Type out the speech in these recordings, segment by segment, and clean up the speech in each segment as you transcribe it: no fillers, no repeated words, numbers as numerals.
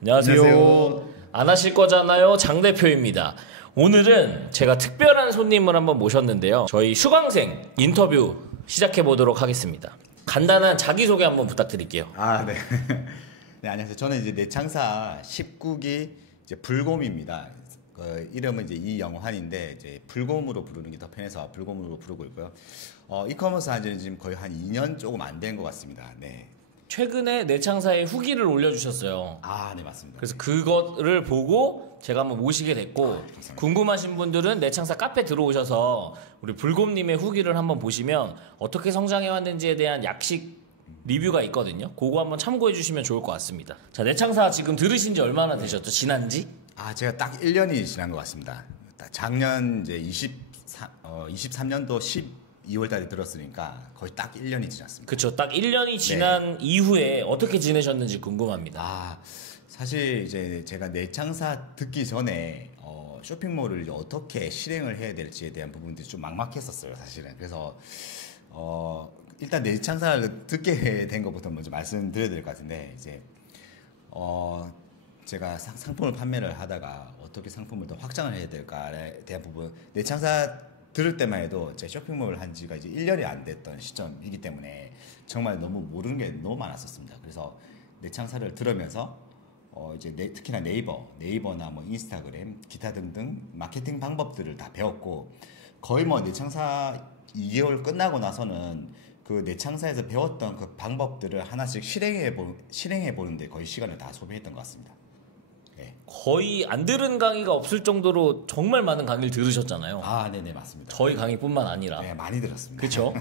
안녕하세요. 안녕하세요. 안 하실 거잖아요. 장 대표입니다. 오늘은 제가 특별한 손님을 한번 모셨는데요. 저희 수강생 인터뷰 시작해 보도록 하겠습니다. 간단한 자기소개 한번 부탁드릴게요. 네. 네, 안녕하세요. 저는 이제 내창사 19기 이제 불곰입니다. 그 이름은 이제 이영환인데 이제 불곰으로 부르는 게 더 편해서 불곰으로 부르고 있고요. 이커머스 한 지는 지금 거의 한 2년 조금 안 된 것 같습니다. 네. 최근에 내창사에 후기를 올려주셨어요. 네, 맞습니다. 그래서 그거를 보고 제가 한번 모시게 됐고, 궁금하신 분들은 내창사 카페 들어오셔서 우리 불곰님의 후기를 한번 보시면 어떻게 성장해 왔는지에 대한 약식 리뷰가 있거든요. 그거 한번 참고해 주시면 좋을 것 같습니다. 자, 내창사 지금 들으신 지 얼마나 되셨죠? 지난지? 제가 딱 1년이 지난 것 같습니다. 작년 이제 23년도 12월 달에 들었으니까 거의 딱 1년이 지났습니다. 그쵸. 딱 1년이 지난 이후에 어떻게 지내셨는지 궁금합니다. 사실 이제 제가 내창사 듣기 전에 쇼핑몰을 이제 어떻게 실행을 해야 될지에 대한 부분들이 좀 막막했었어요, 사실은. 그래서 일단 내창사를 듣게 된 것부터 먼저 말씀드려야 될 것 같은데, 이제 제가 상품을 판매를 하다가 어떻게 상품을 더 확장을 해야 될까에 대한 부분, 내창사 들을 때만 해도 제 쇼핑몰을 한 지가 이제 1년이 안 됐던 시점이기 때문에 정말 너무 모르는 게 너무 많았었습니다. 그래서 내창사를 들으면서 이제 특히나 네이버나 뭐 인스타그램, 기타 등등 마케팅 방법들을 다 배웠고, 거의 뭐 내창사 2개월 끝나고 나서는 그 내창사에서 배웠던 그 방법들을 하나씩 실행해 보는데 거의 시간을 다 소비했던 것 같습니다. 네. 거의 안 들은 강의가 없을 정도로 정말 많은 강의를 들으셨잖아요. 네네, 맞습니다. 저희 강의뿐만 아니라. 네, 많이 들었습니다. 그렇죠?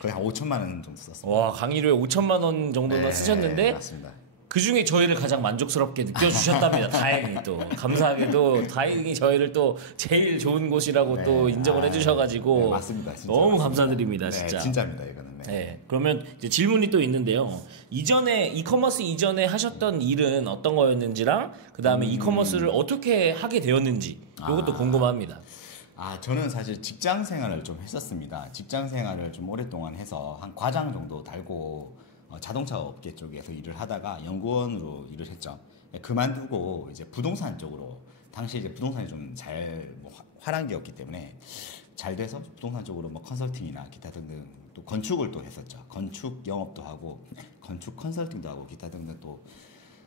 거의 한 5천만 원 정도 썼습니다. 와, 강의료에 5천만 원 정도나 쓰셨는데, 맞습니다. 그 중에 저희를 가장 만족스럽게 느껴주셨답니다. 다행히 또 감사하게도 다행히 저희를 또 제일 좋은 곳이라고 또 인정을 해주셔가지고 네, 맞습니다. 진짜 너무 맞습니다. 감사드립니다, 네, 진짜. 진짜입니다, 이거는. 네, 그러면 이제 질문이 또 있는데요. 이전에 이커머스 이전에 하셨던 일은 어떤 거였는지랑 그 다음에 이커머스를 어떻게 하게 되었는지 이것도 궁금합니다. 저는 사실 직장 생활을 좀 했었습니다. 직장 생활을 좀 오랫동안 해서 한 과장 정도 달고 자동차 업계 쪽에서 일을 하다가 연구원으로 일을 했죠. 그만두고 이제 부동산 쪽으로, 당시 이제 부동산이 좀 잘 화랑기였기 때문에 잘 돼서 부동산 쪽으로 뭐 컨설팅이나 기타 등등, 또 건축을 또 했었죠. 건축 영업도 하고 건축 컨설팅도 하고 기타 등등 또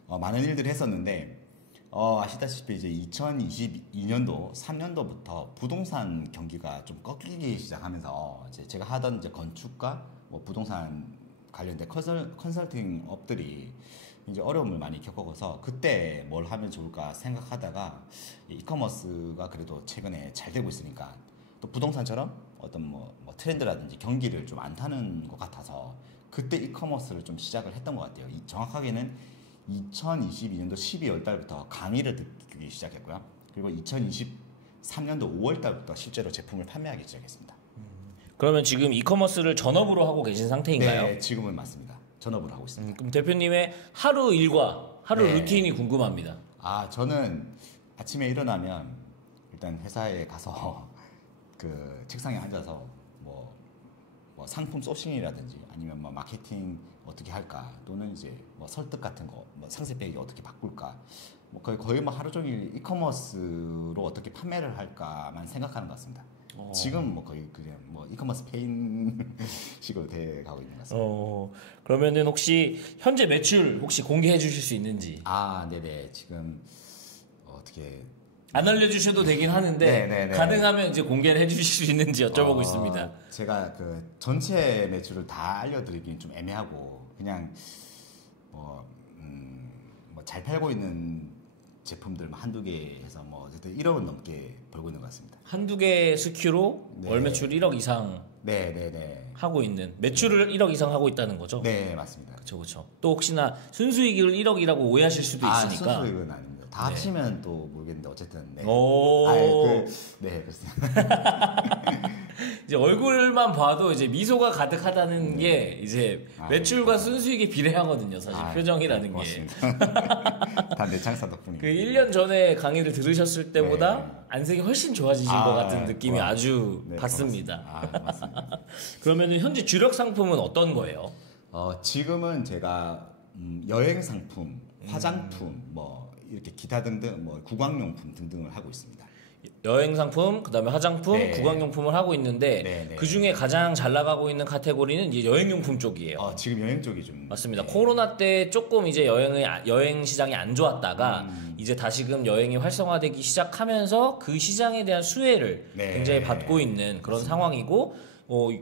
많은 일들을 했었는데, 아시다시피 이제 2022년도 3년도부터 부동산 경기가 좀 꺾이기 시작하면서 이제 제가 하던 이제 건축과 뭐 부동산 관련된 컨설팅 업들이 이제 어려움을 많이 겪어서, 그때 뭘 하면 좋을까 생각하다가 이커머스가 그래도 최근에 잘 되고 있으니까, 또 부동산처럼 어떤 뭐 트렌드라든지 경기를 좀 안 타는 것 같아서 그때 이커머스를 좀 시작을 했던 것 같아요. 정확하게는 2022년도 12월 달부터 강의를 듣기 시작했고요. 그리고 2023년도 5월 달부터 실제로 제품을 판매하기 시작했습니다. 그러면 지금 이커머스를 전업으로 하고 계신 상태인가요? 네, 지금은 맞습니다. 전업으로 하고 있습니다. 그럼 대표님의 하루 일과 하루 루틴이 궁금합니다. 저는 아침에 일어나면 일단 회사에 가서 그 책상에 앉아서 뭐 상품 소싱이라든지 아니면 뭐 마케팅 어떻게 할까, 또는 이제 뭐 설득 같은 거, 뭐 상세 페이지 어떻게 바꿀까, 뭐 거의 뭐 하루 종일 이커머스로 어떻게 판매를 할까만 생각하는 것 같습니다. 지금 뭐 거의 그냥 뭐 이커머스 페인식으로 돼 가고 있는 것 같습니다. 그러면은 혹시 현재 매출 혹시 공개해 주실 수 있는지? 네네. 지금 어떻게 안 알려주셔도 되긴 하는데 네네네. 가능하면 이제 공개를 해주실 수 있는지 여쭤보고 있습니다. 제가 그 전체 매출을 다 알려드리기는 좀 애매하고, 그냥 뭐 잘 팔고 있는 제품들 한두 개 해서 뭐 어쨌든 1억은 넘게 벌고 있는 것 같습니다. 한두 개 스큐로 네. 월 매출 1억 이상 네네네. 하고 있는, 매출을 1억 이상 하고 있다는 거죠? 네, 맞습니다. 그렇죠. 또 혹시나 순수익을 1억이라고 오해하실 수도 있으니까. 순수익은 아닙니다. 다 합치면 또 모르겠는데 어쨌든. 네. 네, 그렇습니다. 이제 얼굴만 봐도 이제 미소가 가득하다는 게 이제 매출과 순수익에 비례하거든요, 사실 표정이라는 게. 다 내창사 덕분입니다. 그 1년 전에 강의를 들으셨을 때보다 안색이 훨씬 좋아지신 것 같은 느낌이 아주 받습니다. 맞습니다. 그러면 현재 주력 상품은 어떤 거예요? 지금은 제가 여행 상품, 화장품, 뭐 이렇게 기타 등등 뭐 구강용품 등등을 하고 있습니다. 여행 상품, 그다음에 화장품, 네. 구강용품을 하고 있는데 네. 그 중에 가장 잘 나가고 있는 카테고리는 이제 여행용품 쪽이에요. 지금 여행 쪽이 좀 맞습니다. 네. 코로나 때 조금 이제 여행 시장이 안 좋았다가 이제 다시금 여행이 활성화되기 시작하면서 그 시장에 대한 수혜를 네. 굉장히 받고 있는 그런 상황이고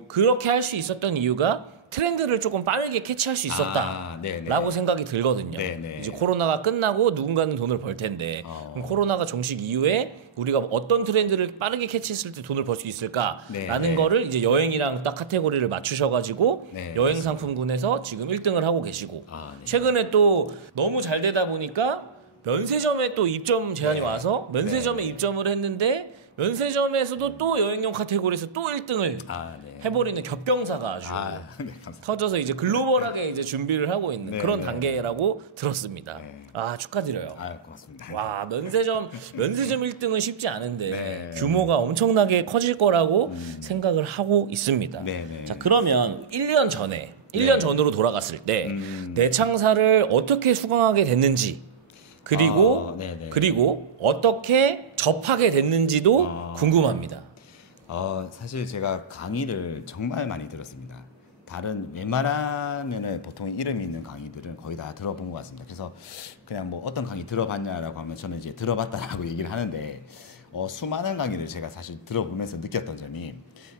그렇게 할 수 있었던 이유가 트렌드를 조금 빠르게 캐치할 수 있었다라고 생각이 들거든요. 네네. 이제 코로나가 끝나고 누군가는 돈을 벌 텐데 그럼 코로나가 종식 이후에 우리가 어떤 트렌드를 빠르게 캐치했을 때 돈을 벌 수 있을까라는 거를 이제 여행이랑 딱 카테고리를 맞추셔가지고 여행 상품군에서 지금 1등을 하고 계시고 최근에 또 너무 잘 되다 보니까 면세점에 또 입점 제한이 와서 면세점에 입점을 했는데 면세점에서도 또 여행용 카테고리에서 또 1등을 해버리는 겹경사가 아주 터져서 이제 글로벌하게 이제 준비를 하고 있는 그런 단계라고 들었습니다. 축하드려요. 고맙습니다. 와, 면세점 1등은 쉽지 않은데 규모가 엄청나게 커질 거라고 생각을 하고 있습니다. 자, 그러면 1년 전에 1년 전으로 돌아갔을 때 내창사를 어떻게 수강하게 됐는지 그리고 어떻게 접하게 됐는지도 궁금합니다. 사실 제가 강의를 정말 많이 들었습니다. 다른 웬만하면은 보통 이름이 있는 강의들은 거의 다 들어본 것 같습니다. 그래서 그냥 뭐 어떤 강의 들어봤냐라고 하면 저는 이제 들어봤다라고 얘기를 하는데 수많은 강의를 제가 사실 들어보면서 느꼈던 점이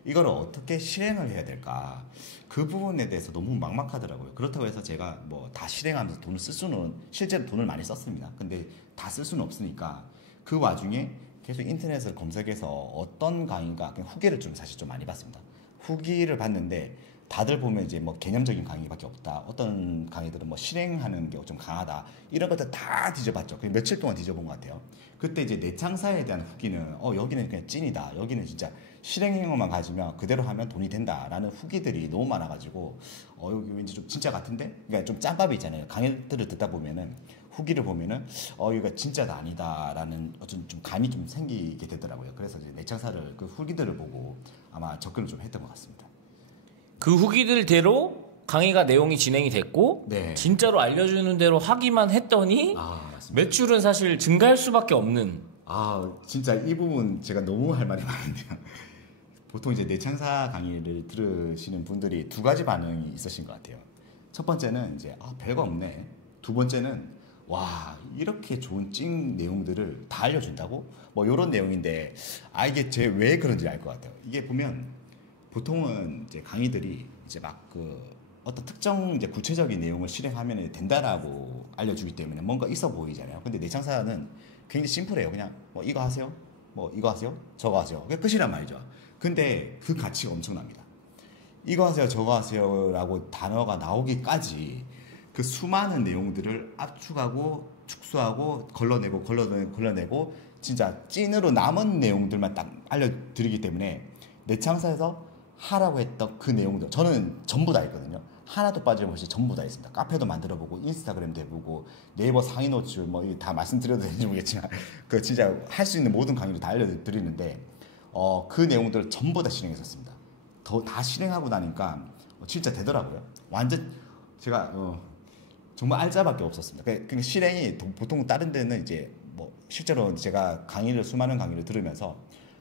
이거를 어떻게 실행을 해야 될까 그 부분에 대해서 너무 막막하더라고요. 그렇다고 해서 제가 뭐 다 실행하면서 돈을 쓸 수는 실제로 돈을 많이 썼습니다. 근데 다 쓸 수는 없으니까 그 와중에 계속 인터넷을 검색해서 어떤 강의가 그냥 후기를 좀 사실 좀 많이 봤습니다. 후기를 봤는데 다들 보면 이제 뭐 개념적인 강의밖에 없다. 어떤 강의들은 뭐 실행하는 게 좀 강하다. 이런 것들 다 뒤져봤죠. 그냥 며칠 동안 뒤져본 것 같아요. 그때 이제 내창사에 대한 후기는 여기는 그냥 찐이다. 여기는 진짜 실행력만 가지면 그대로 하면 돈이 된다라는 후기들이 너무 많아가지고 여기 왠지 좀 진짜 같은데? 그러니까 좀 짬밥이 있잖아요. 강의들을 듣다 보면은 후기를 보면은 이거 진짜다 아니다라는 좀 감이 좀 생기게 되더라고요. 그래서 이제 내창사를 그 후기들을 보고 아마 접근을 좀 했던 것 같습니다. 그 후기들대로 강의가 내용이 진행이 됐고 진짜로 알려주는 대로 하기만 했더니 매출은 사실 증가할 수밖에 없는. 진짜 이 부분 제가 너무 할 말이 많은데요. 보통 이제 내창사 강의를 들으시는 분들이 두 가지 반응이 있으신 것 같아요. 첫 번째는 이제 별거 없네. 두 번째는 와 이렇게 좋은 찡 내용들을 다 알려준다고? 뭐 이런 내용인데 이게 제 왜 그런지 알 것 같아요. 이게 보면 보통은 이제 강의들이 이제 막 어떤 특정 이제 구체적인 내용을 실행하면 된다라고 알려주기 때문에 뭔가 있어 보이잖아요. 근데 내창사는 굉장히 심플해요. 그냥 뭐 이거 하세요, 뭐 이거 하세요, 저거 하세요. 그게 끝이란 말이죠. 근데 그 가치가 엄청납니다. 이거 하세요, 저거 하세요라고 단어가 나오기까지 그 수많은 내용들을 압축하고 축소하고 걸러내고 진짜 찐으로 남은 내용들만 딱 알려드리기 때문에 내창사에서 하라고 했던 그 내용들 저는 전부 다 있거든요. 하나도 빠짐없이 전부 다 있습니다. 카페도 만들어보고 인스타그램도 해보고 네이버 상위 노출 뭐 다 말씀드려도 되는지 모르겠지만 그 진짜 할 수 있는 모든 강의를 다 알려드리는데 그 내용들을 전부 다 실행했었습니다. 다 실행하고 나니까 진짜 되더라고요. 완전 제가 정말 알짜밖에 없었습니다. 그러니까 실행이 보통 다른 데는 이제 뭐 실제로 제가 수많은 강의를 들으면서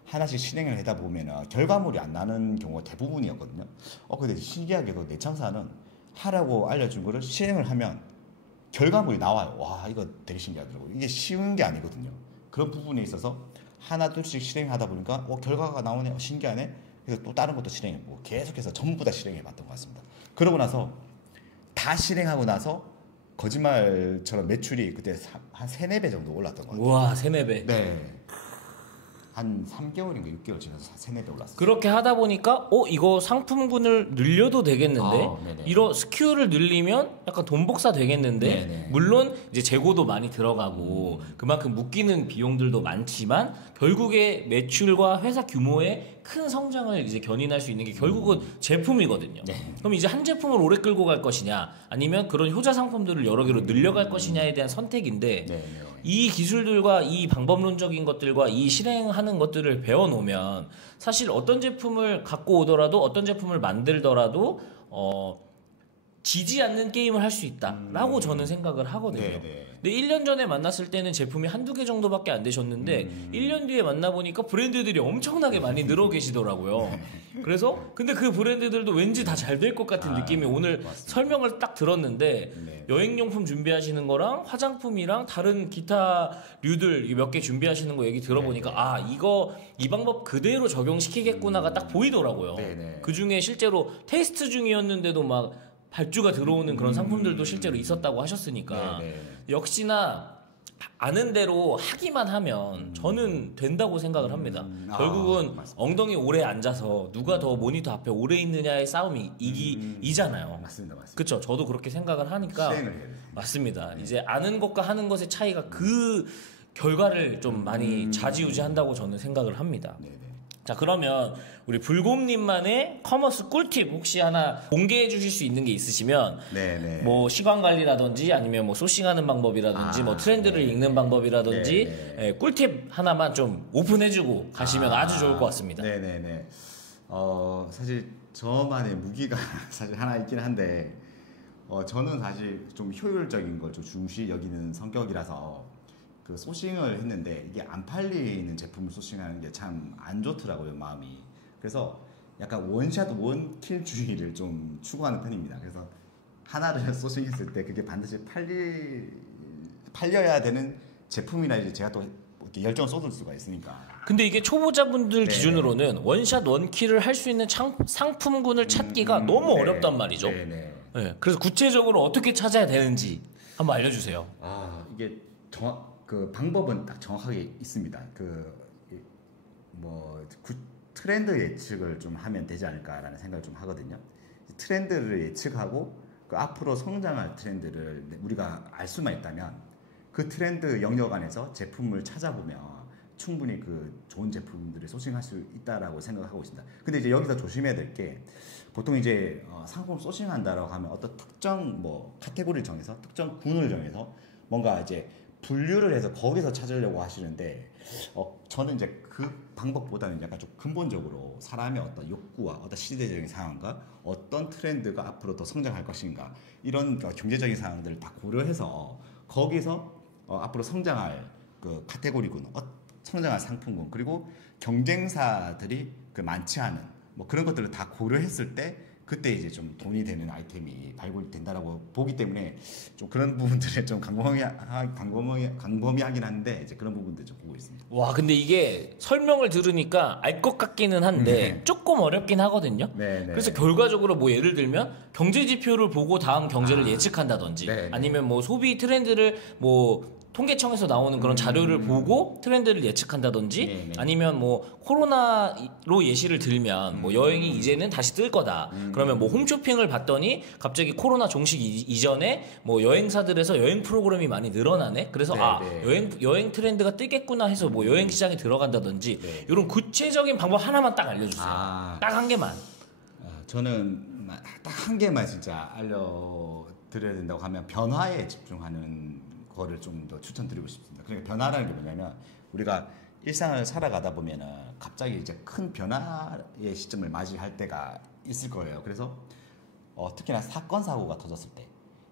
하나씩 실행을 하다 보면 결과물이 안 나는 경우가 대부분이었거든요. 근데 신기하게도 내창사는 하라고 알려준 거를 실행을 하면 결과물이 나와요. 와, 이거 되게 신기하더라고요. 이게 쉬운 게 아니거든요. 그런 부분에 있어서 하나 둘씩 실행하다 보니까 결과가 나오네, 신기하네. 그래서 또 다른 것도 실행해보고 계속해서 전부 다 실행해봤던 것 같습니다. 그러고 나서 다 실행하고 나서 거짓말처럼 매출이 그때 한 3, 4배 정도 올랐던 것 같아요. 와, 3, 4배. 네. 한 3개월인가 6개월 지나서 3, 4배 올랐어요. 그렇게 하다 보니까 이거 상품군을 늘려도 되겠는데 이런 스큐를 늘리면 약간 돈 복사 되겠는데 물론 이제 재고도 많이 들어가고 그만큼 묶이는 비용들도 많지만 결국에 매출과 회사 규모의 큰 성장을 이제 견인할 수 있는 게 결국은 제품이거든요. 그럼 이제 한 제품을 오래 끌고 갈 것이냐 아니면 그런 효자 상품들을 여러 개로 늘려갈 것이냐에 대한 선택인데 이 기술들과 이 방법론적인 것들과 이 실행하는 것들을 배워놓으면 사실 어떤 제품을 갖고 오더라도 어떤 제품을 만들더라도 지지 않는 게임을 할 수 있다라고 저는 생각을 하거든요. 네네. 근데 1년 전에 만났을 때는 제품이 한두 개 정도밖에 안 되셨는데 1년 뒤에 만나보니까 브랜드들이 엄청나게 많이 늘어 계시더라고요. 그래서 근데 그 브랜드들도 왠지 다 잘 될 것 같은 느낌이 오늘 맞습니다. 설명을 딱 들었는데 네. 여행용품 준비하시는 거랑 화장품이랑 다른 기타류들 몇 개 준비하시는 거 얘기 들어보니까 아 이거 이 방법 그대로 적용시키겠구나가 딱 보이더라고요. 네네. 그 중에 실제로 테스트 중이었는데도 막 발주가 들어오는 그런 상품들도 실제로 있었다고 하셨으니까 네네. 역시나 아는 대로 하기만 하면 저는 된다고 생각을 합니다. 결국은 맞습니다. 엉덩이 오래 앉아서 누가 더 모니터 앞에 오래 있느냐의 싸움이 이잖아요. 맞습니다. 맞습니다. 그렇죠. 저도 그렇게 생각을 하니까 시행을 해야 돼요. 맞습니다. 이제 아는 것과 하는 것의 차이가 그 결과를 좀 많이 좌지우지한다고 저는 생각을 합니다. 네네. 자 그러면 우리 불곰님만의 커머스 꿀팁 혹시 하나 공개해 주실 수 있는 게 있으시면 네네. 뭐 시간 관리라든지 아니면 뭐 소싱하는 방법이라든지 뭐 트렌드를 읽는 방법이라든지 네네. 예, 꿀팁 하나만 좀 오픈해주고 가시면 아주 좋을 것 같습니다. 네네네. 사실 저만의 무기가 사실 하나 있긴 한데, 저는 사실 좀 효율적인 걸 좀 중시 여기는 성격이라서 그 소싱을 했는데 이게 안 팔리는 제품을 소싱하는 게 참 안 좋더라고요, 마음이. 그래서 약간 원샷 원킬주의를 좀 추구하는 편입니다. 그래서 하나를 소싱했을 때 그게 반드시 팔려야 되는 제품이나 이제 제가 또 이렇게 열정을 쏟을 수가 있으니까. 근데 이게 초보자분들 네. 기준으로는 원샷 원킬을 할 수 있는 상품군을 찾기가 너무 네. 어렵단 말이죠. 네네. 네, 그래서 구체적으로 어떻게 찾아야 되는지 한번 알려주세요. 이게 그 방법은 딱 정확하게 있습니다. 트렌드 예측을 좀 하면 되지 않을까라는 생각을 좀 하거든요. 트렌드를 예측하고 그 앞으로 성장할 트렌드를 우리가 알 수만 있다면 그 트렌드 영역 안에서 제품을 찾아보면 충분히 그 좋은 제품들을 소싱할 수 있다라고 생각하고 있습니다. 근데 이제 여기서 조심해야 될 게 보통 이제 상품을 소싱한다라고 하면 어떤 특정 뭐 카테고리를 정해서 특정 군을 정해서 뭔가 이제 분류를 해서 거기서 찾으려고 하시는데 저는 이제 그 방법보다는 약간 좀 근본적으로 사람의 어떤 욕구와 어떤 시대적인 상황과 어떤 트렌드가 앞으로 더 성장할 것인가 이런 경제적인 상황들을 다 고려해서 거기서 앞으로 성장할 그 카테고리군, 성장할 상품군 그리고 경쟁사들이 그 많지 않은 뭐 그런 것들을 다 고려했을 때 그때 이제 좀 돈이 되는 아이템이 발굴된다라고 보기 때문에 좀 그런 부분들에 좀 광범위하긴 한데 이제 그런 부분들 좀 보고 있습니다. 와 근데 이게 설명을 들으니까 알 것 같기는 한데 조금 어렵긴 하거든요. 네네. 그래서 결과적으로 뭐 예를 들면 경제 지표를 보고 다음 경제를 예측한다든지 네네. 아니면 뭐 소비 트렌드를 뭐 통계청에서 나오는 그런 자료를 보고 트렌드를 예측한다든지 네네. 아니면 뭐 코로나로 예시를 들면 뭐 여행이 이제는 다시 뜰 거다. 그러면 뭐 홈쇼핑을 봤더니 갑자기 코로나 종식 이전에 뭐 여행사들에서 여행 프로그램이 많이 늘어나네. 그래서 네네. 여행 트렌드가 뜨겠구나 해서 뭐 여행 시장에 들어간다든지 네. 이런 구체적인 방법 하나만 딱 알려주세요. 딱 한 개만. 저는 딱 한 개만 진짜 알려드려야 된다고 하면 변화에 집중하는 거를 좀 더 추천드리고 싶습니다. 그러니까 변화라는 게 뭐냐면 우리가 일상을 살아가다 보면은 갑자기 이제 큰 변화의 시점을 맞이할 때가 있을 거예요. 그래서 특히나 사건 사고가 터졌을 때,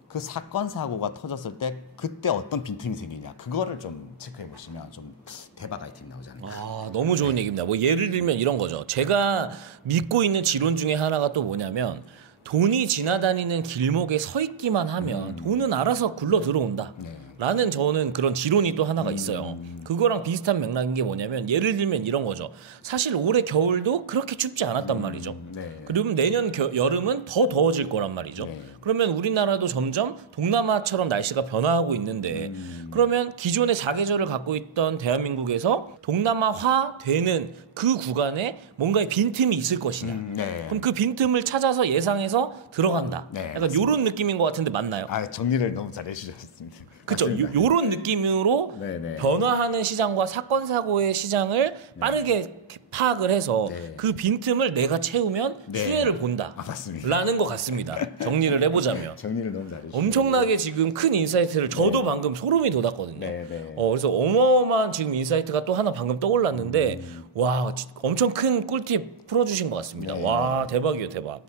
그 사건 사고가 터졌을 때 그때 어떤 빈틈이 생기냐 그거를 좀 체크해 보시면 좀 대박 아이템이 나오지 않을까. 아, 너무 좋은 얘기입니다. 뭐 예를 들면 이런 거죠. 제가 믿고 있는 지론 중에 하나가 또 뭐냐면 돈이 지나다니는 길목에 서 있기만 하면 돈은 알아서 굴러 들어온다. 네. 라는 저는 그런 지론이 또 하나가 있어요. 그거랑 비슷한 맥락인 게 뭐냐면 예를 들면 이런 거죠. 사실 올해 겨울도 그렇게 춥지 않았단 말이죠. 네. 그러면 내년 여름은 더 더워질 거란 말이죠. 네. 그러면 우리나라도 점점 동남아처럼 날씨가 변화하고 있는데 그러면 기존의 사계절을 갖고 있던 대한민국에서 동남아화 되는 그 구간에 뭔가의 빈틈이 있을 것이냐. 네. 그럼 그 빈틈을 찾아서 예상해서 들어간다. 네, 약간 이런 느낌인 것 같은데 맞나요? 정리를 너무 잘 해주셨습니다. 그렇죠. 요런 느낌으로 네네. 변화하는 시장과 사건 사고의 시장을 빠르게 파악을 해서 네. 그 빈틈을 내가 채우면 네. 수혜를 본다. 맞습니다. 라는 것 같습니다. 정리를 해보자면. 정리를 너무 잘 해주셨습니다. 엄청나게 지금 큰 인사이트를 저도 방금 소름이 돋았거든요. 네. 그래서 어마어마한 지금 인사이트가 또 하나 방금 떠올랐는데 와 엄청 큰 꿀팁 풀어주신 것 같습니다. 네. 와 대박이에요 대박.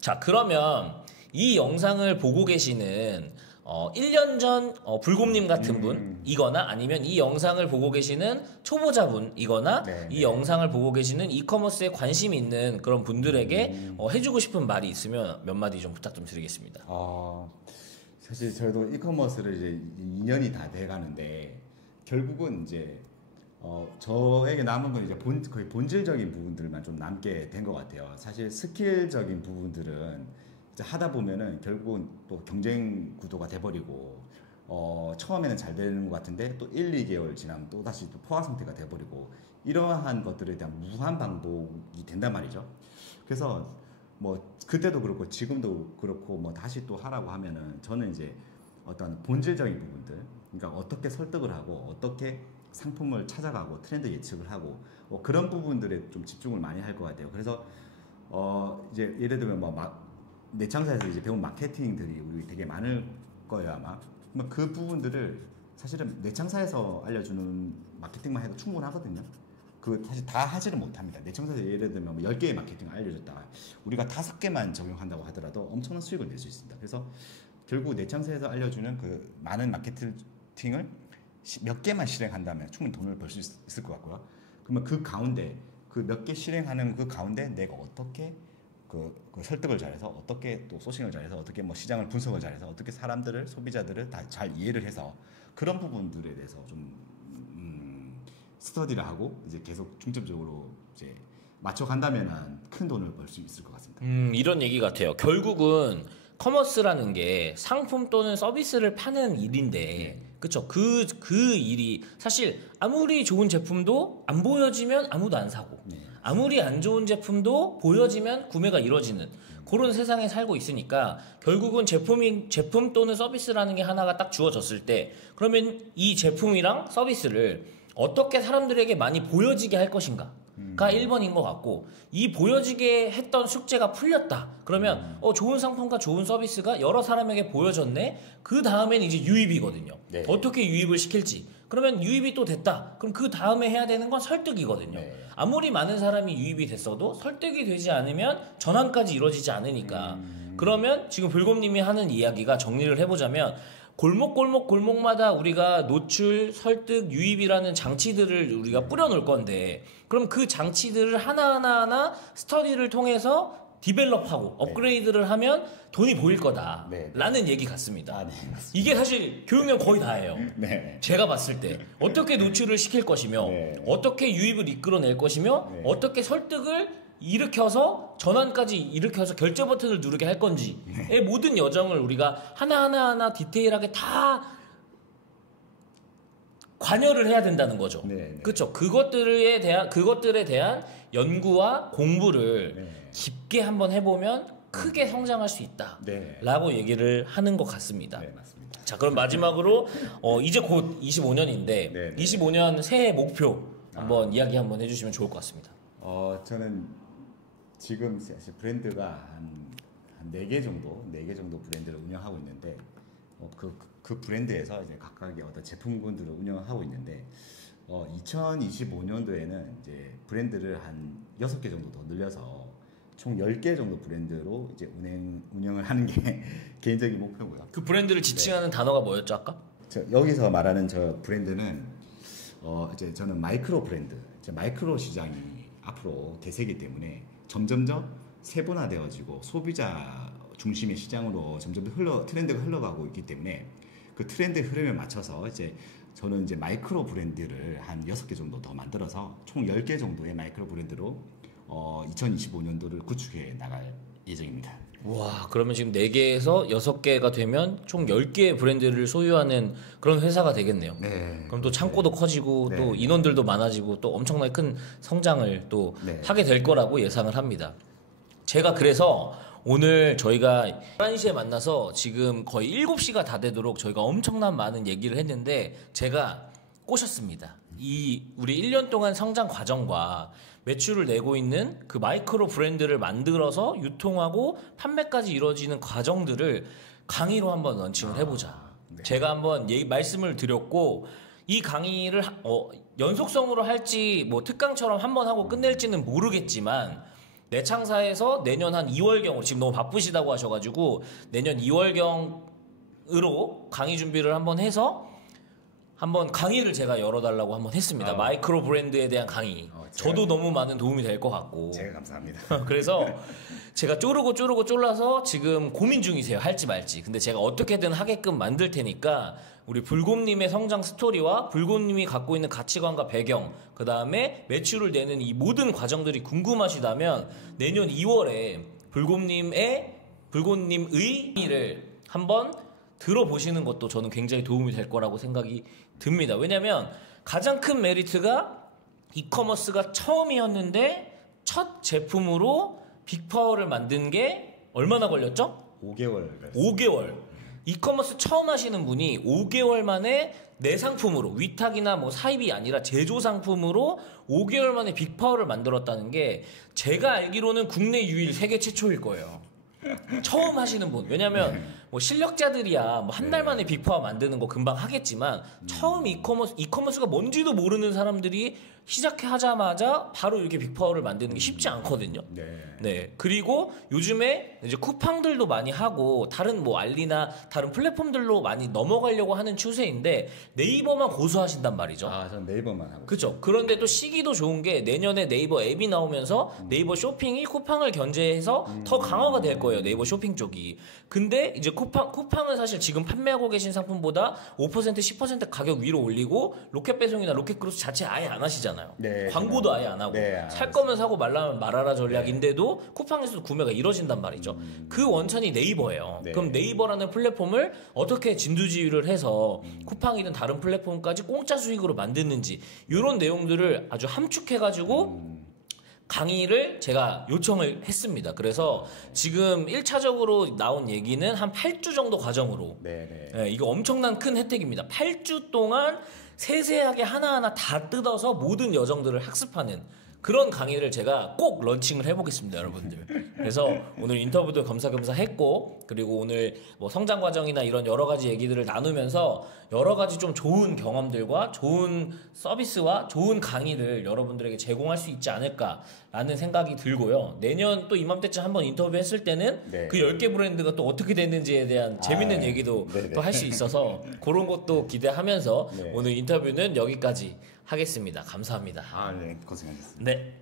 자 그러면 이 영상을 보고 계시는 1년 전 불곰님 같은 분이거나 아니면 이 영상을 보고 계시는 초보자분이거나 네, 이 네. 영상을 보고 계시는 이커머스에 관심이 있는 그런 분들에게 해주고 싶은 말이 있으면 몇 마디 좀 부탁 좀 드리겠습니다. 사실 저도 이커머스를 이제 2년이 다 돼가는데 결국은 이제 저에게 남은 건 이제 거의 본질적인 부분들만 좀 남게 된 것 같아요. 사실 스킬적인 부분들은 이제 하다 보면은 결국은 또 경쟁 구도가 돼버리고 처음에는 잘 되는 것 같은데 또 1, 2개월 지나면 또 다시 또 포화 상태가 돼버리고 이러한 것들에 대한 무한 반복이 된단 말이죠. 그래서 뭐 그때도 그렇고 지금도 그렇고 뭐 다시 또 하라고 하면은 저는 이제 어떤 본질적인 부분들, 그러니까 어떻게 설득을 하고 어떻게 상품을 찾아가고 트렌드 예측을 하고 그런 부분들에 좀 집중을 많이 할 것 같아요. 그래서 이제 예를 들면 내창사에서 이제 배운 마케팅들이 우리 되게 많을 거예요 아마. 그 부분들을 사실은 내창사에서 알려주는 마케팅만 해도 충분하거든요. 사실 다 하지를 못합니다. 내청사에서 예를 들면 10개의 마케팅을 알려줬다가 우리가 5개만 적용한다고 하더라도 엄청난 수익을 낼 수 있습니다. 그래서 결국 내청사에서 알려주는 그 많은 마케팅을 몇 개만 실행한다면 충분히 돈을 벌 수 있을 것 같고요. 그러면 그 가운데 그 몇 개 실행하는 그 가운데 내가 어떻게 그 설득을 잘해서 어떻게 또 소싱을 잘해서 어떻게 뭐 시장을 분석을 잘해서 어떻게 사람들을 소비자들을 다 잘 이해를 해서 그런 부분들에 대해서 좀 스터디를 하고 이제 계속 중점적으로 이제 맞춰간다면 큰 돈을 벌 수 있을 것 같습니다. 이런 얘기 같아요. 결국은 커머스라는 게 상품 또는 서비스를 파는 일인데, 그쵸? 그 일이 사실 아무리 좋은 제품도 안 보여지면 아무도 안 사고, 아무리 안 좋은 제품도 보여지면 구매가 이루어지는 그런 세상에 살고 있으니까 결국은 제품 또는 서비스라는 게 하나가 딱 주어졌을 때 그러면 이 제품이랑 서비스를 어떻게 사람들에게 많이 보여지게 할 것인가가 1번인 것 같고, 이 보여지게 했던 숙제가 풀렸다. 그러면 좋은 상품과 좋은 서비스가 여러 사람에게 보여졌네. 그 다음엔 이제 유입이거든요. 네. 어떻게 유입을 시킬지. 그러면 유입이 또 됐다. 그럼 그 다음에 해야 되는 건 설득이거든요. 네. 아무리 많은 사람이 유입이 됐어도 설득이 되지 않으면 전환까지 이루어지지 않으니까. 그러면 지금 불곰님이 하는 이야기가 정리를 해보자면 골목마다 우리가 노출, 설득, 유입이라는 장치들을 우리가 뿌려놓을 건데, 그럼 그 장치들을 하나하나 스터디를 통해서 디벨롭하고 업그레이드를 하면 돈이 보일 거다라는 얘기 같습니다. 네, 이게 사실 교육용 거의 다예요. 네. 제가 봤을 때 어떻게 노출을 시킬 것이며 어떻게 유입을 이끌어낼 것이며 어떻게 설득을 일으켜서 전환까지 일으켜서 결제 버튼을 누르게 할 건지의 모든 여정을 우리가 하나하나 디테일하게 다 관여를 해야 된다는 거죠. 그렇죠. 그것들에 대한 연구와 공부를 깊게 한번 해보면 크게 성장할 수 있다라고 얘기를 하는 것 같습니다. 네, 맞습니다. 자, 그럼 마지막으로 이제 곧 25년인데 25년 새해 목표 한번 이야기 한번 해주시면 좋을 것 같습니다. 저는 지금 사실 브랜드가 한 4개 정도 브랜드를 운영하고 있는데 그 브랜드에서 이제 각각의 어떤 제품군들을 운영하고 있는데 2025년도에는 이제 브랜드를 한 6개 정도 더 늘려서 총 10개 정도 브랜드로 이제 운영을 하는 게 개인적인 목표고요. 그 브랜드를 지칭하는 단어가 뭐였죠 아까? 여기서 말하는 저 브랜드는 이제 저는 마이크로 브랜드, 이제 마이크로 시장이 앞으로 대세이기 때문에 점점점 세분화되어지고 소비자 중심의 시장으로 점점 트렌드가 흘러가고 있기 때문에 그 트렌드 흐름에 맞춰서 이제 저는 이제 마이크로 브랜드를 한 6개 정도 더 만들어서 총 10개 정도의 마이크로 브랜드로 2025년도를 구축해 나갈 예정입니다. 와, 그러면 지금 4개에서 6개가 되면 총 10개의 브랜드를 소유하는 그런 회사가 되겠네요. 네. 그럼 또 창고도 커지고 네. 또 인원들도 많아지고 또 엄청나게 큰 성장을 또 하게 될 거라고 예상을 합니다. 제가 그래서 오늘 저희가 11시에 만나서 지금 거의 7시가 다 되도록 저희가 엄청난 많은 얘기를 했는데 제가 꼬셨습니다. 우리 1년 동안 성장 과정과 매출을 내고 있는 그 마이크로 브랜드를 만들어서 유통하고 판매까지 이루어지는 과정들을 강의로 한번 런칭을 해보자. 제가 한번 말씀을 드렸고 이 강의를 연속성으로 할지 뭐 특강처럼 한번 하고 끝낼지는 모르겠지만 내창사에서 내년 한 2월경으로 지금 너무 바쁘시다고 하셔가지고 내년 2월경으로 강의 준비를 한번 해서 한번 강의를 제가 열어달라고 한번 했습니다. 마이크로 브랜드에 대한 강의. 저도 너무 많은 도움이 될 것 같고. 제가 감사합니다. 그래서 제가 쪼르고 쫄라서 지금 고민 중이세요. 할지 말지. 근데 제가 어떻게든 하게끔 만들 테니까 우리 불곰님의 성장 스토리와 불곰님이 갖고 있는 가치관과 배경, 그 다음에 매출을 내는 이 모든 과정들이 궁금하시다면 내년 2월에 불곰님의 일을 한번 들어보시는 것도 저는 굉장히 도움이 될 거라고 생각이 듭니다. 왜냐면 가장 큰 메리트가 이커머스가 처음이었는데 첫 제품으로 빅파워를 만든 게 얼마나 걸렸죠? 5개월. 5개월. 이커머스 처음 하시는 분이 5개월 만에 내 상품으로 위탁이나 뭐 사입이 아니라 제조 상품으로 5개월 만에 빅파워를 만들었다는 게 제가 알기로는 국내 유일 세계 최초일 거예요. 처음 하시는 분. 왜냐면 뭐 실력자들이야 뭐 한 달 만에 빅파워 만드는 거 금방 하겠지만 처음 이커머스가 뭔지도 모르는 사람들이 시작하자마자 바로 이렇게 빅파워를 만드는 게 쉽지 않거든요. 네. 그리고 요즘에 이제 쿠팡들도 많이 하고 다른 뭐 알리나 다른 플랫폼들로 많이 넘어가려고 하는 추세인데 네이버만 고수하신단 말이죠. 전 네이버만 하고. 그렇죠. 그런데 또 시기도 좋은 게 내년에 네이버 앱이 나오면서 네이버 쇼핑이 쿠팡을 견제해서 더 강화가 될 거예요. 네이버 쇼핑 쪽이. 근데 이제 쿠팡은 사실 지금 판매하고 계신 상품보다 5% 10% 가격 위로 올리고 로켓 배송이나 로켓 크로스 자체 아예 안 하시잖아요. 네, 광고도 아예 안 하고 살 거면 사고 말라면 말아라 전략인데도 쿠팡에서도 구매가 이루어진단 말이죠. 그 원천이 네이버예요. 그럼 네이버라는 플랫폼을 어떻게 진두지휘를 해서 쿠팡이든 다른 플랫폼까지 공짜 수익으로 만드는지 이런 내용들을 아주 함축해가지고 강의를 제가 요청을 했습니다. 그래서 지금 1차적으로 나온 얘기는 한 8주 정도 과정으로 이거 엄청난 큰 혜택입니다. 8주 동안 세세하게 하나하나 다 뜯어서 모든 여정들을 학습하는 그런 강의를 제가 꼭 런칭을 해보겠습니다, 여러분들. 그래서 오늘 인터뷰도 겸사겸사 했고, 그리고 오늘 뭐 성장 과정이나 이런 여러 가지 얘기들을 나누면서 여러 가지 좀 좋은 경험들과 좋은 서비스와 좋은 강의를 여러분들에게 제공할 수 있지 않을까라는 생각이 들고요. 내년 또 이맘때쯤 한번 인터뷰했을 때는 그 10개 브랜드가 또 어떻게 됐는지에 대한 재밌는 얘기도 또 할 수 있어서 그런 것도 기대하면서 오늘 인터뷰는 여기까지 하겠습니다. 감사합니다. 고생하셨습니다. 네.